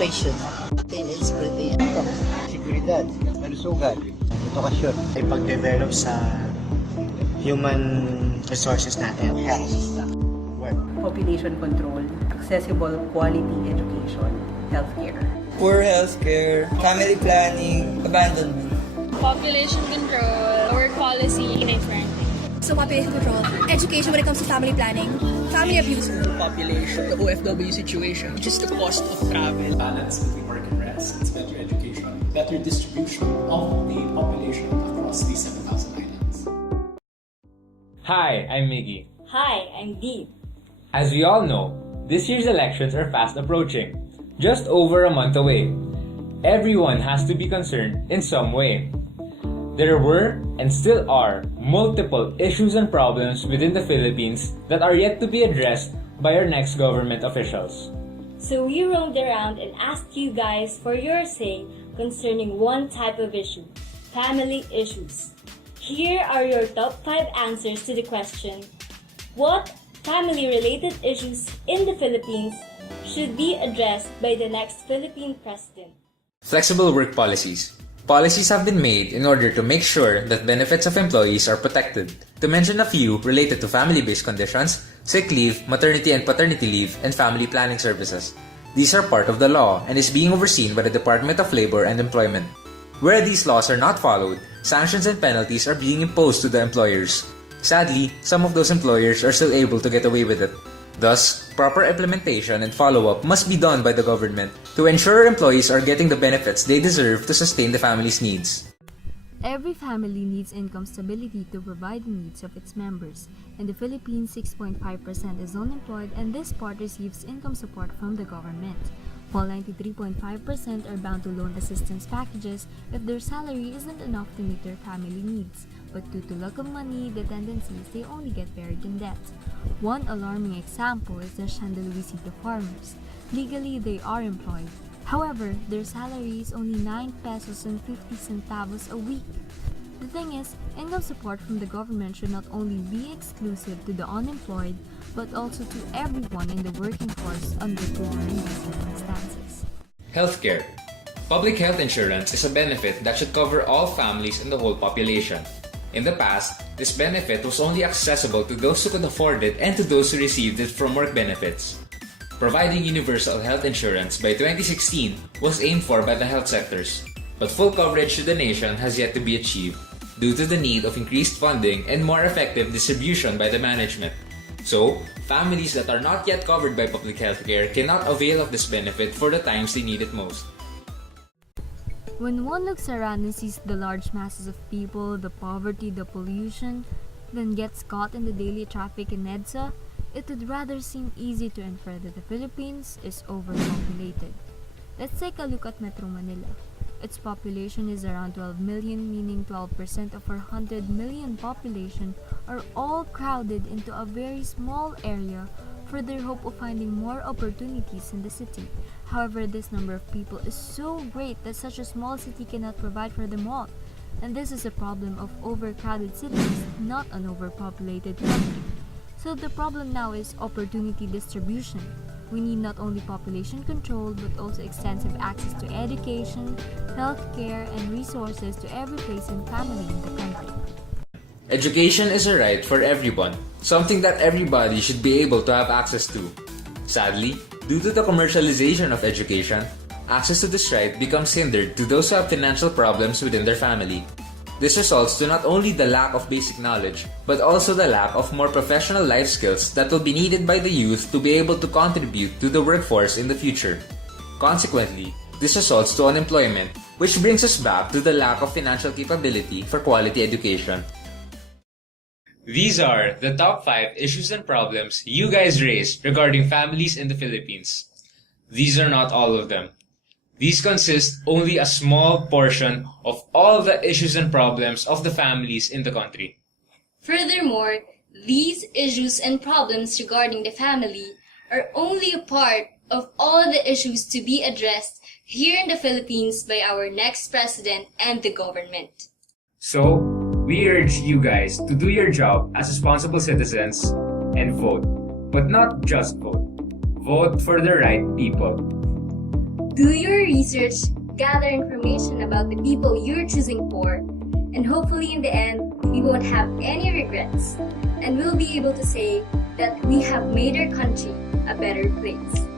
inflation, instability, income, seguridad, kalusugan, edukasyon, ay pag-develop sa human resources natin, health, work. Population control, accessible quality education, healthcare. Poor healthcare, family planning, abandonment. Population control, work policy, and So population control, education when it comes to family planning, family abuse. Population, the OFW situation, which is the cost of travel. Balance between work and rest, it's better education, better distribution of the population across these 7,000 islands. Hi, I'm Migi. Hi, I'm Deanne. As we all know, this year's elections are fast approaching, just over a month away. Everyone has to be concerned in some way. There were, and still are, multiple issues and problems within the Philippines that are yet to be addressed by our next government officials. So we roamed around and asked you guys for your say concerning one type of issue, family issues. Here are your top 5 answers to the question, what family-related issues in the Philippines should be addressed by the next Philippine President? Flexible work policies. Policies have been made in order to make sure that benefits of employees are protected. To mention a few related to family-based conditions, sick leave, maternity and paternity leave, and family planning services. These are part of the law and is being overseen by the Department of Labor and Employment. Where these laws are not followed, sanctions and penalties are being imposed to the employers. Sadly, some of those employers are still able to get away with it. Thus, proper implementation and follow-up must be done by the government to ensure employees are getting the benefits they deserve to sustain the family's needs. Every family needs income stability to provide the needs of its members. In the Philippines, 6.5% is unemployed and this part receives income support from the government, while 93.5% are bound to loan assistance packages if their salary isn't enough to meet their family needs. But due to lack of money, the tendency is they only get buried in debt. One alarming example is the Shandaluisito farmers. Legally, they are employed. However, their salary is only 9 pesos and 50 centavos a week. The thing is, income support from the government should not only be exclusive to the unemployed, but also to everyone in the working force under these circumstances. Healthcare. Public health insurance is a benefit that should cover all families and the whole population. In the past, this benefit was only accessible to those who could afford it and to those who received it from work benefits. Providing universal health insurance by 2016 was aimed for by the health sectors, but full coverage to the nation has yet to be achieved due to the need of increased funding and more effective distribution by the management. So, families that are not yet covered by public health care cannot avail of this benefit for the times they need it most. When one looks around and sees the large masses of people, the poverty, the pollution, then gets caught in the daily traffic in EDSA, it would rather seem easy to infer that the Philippines is overpopulated. Let's take a look at Metro Manila. Its population is around 12 million, meaning 12% of our 100 million population are all crowded into a very small area for their hope of finding more opportunities in the city. However, this number of people is so great that such a small city cannot provide for them all. And this is a problem of overcrowded cities, not an overpopulated country. So the problem now is opportunity distribution. We need not only population control but also extensive access to education, healthcare, and resources to every place and family in the country. Education is a right for everyone, something that everybody should be able to have access to. Sadly, due to the commercialization of education, access to this right becomes hindered to those who have financial problems within their family. This results to not only the lack of basic knowledge, but also the lack of more professional life skills that will be needed by the youth to be able to contribute to the workforce in the future. Consequently, this results to unemployment, which brings us back to the lack of financial capability for quality education. These are the top 5 issues and problems you guys raised regarding families in the Philippines. These are not all of them. These consist only a small portion of all the issues and problems of the families in the country. Furthermore, these issues and problems regarding the family are only a part of all the issues to be addressed here in the Philippines by our next president and the government. So, we urge you guys to do your job as responsible citizens and vote. But not just vote. Vote for the right people. Do your research, gather information about the people you're choosing for, and hopefully in the end, we won't have any regrets, and we'll be able to say that we have made our country a better place.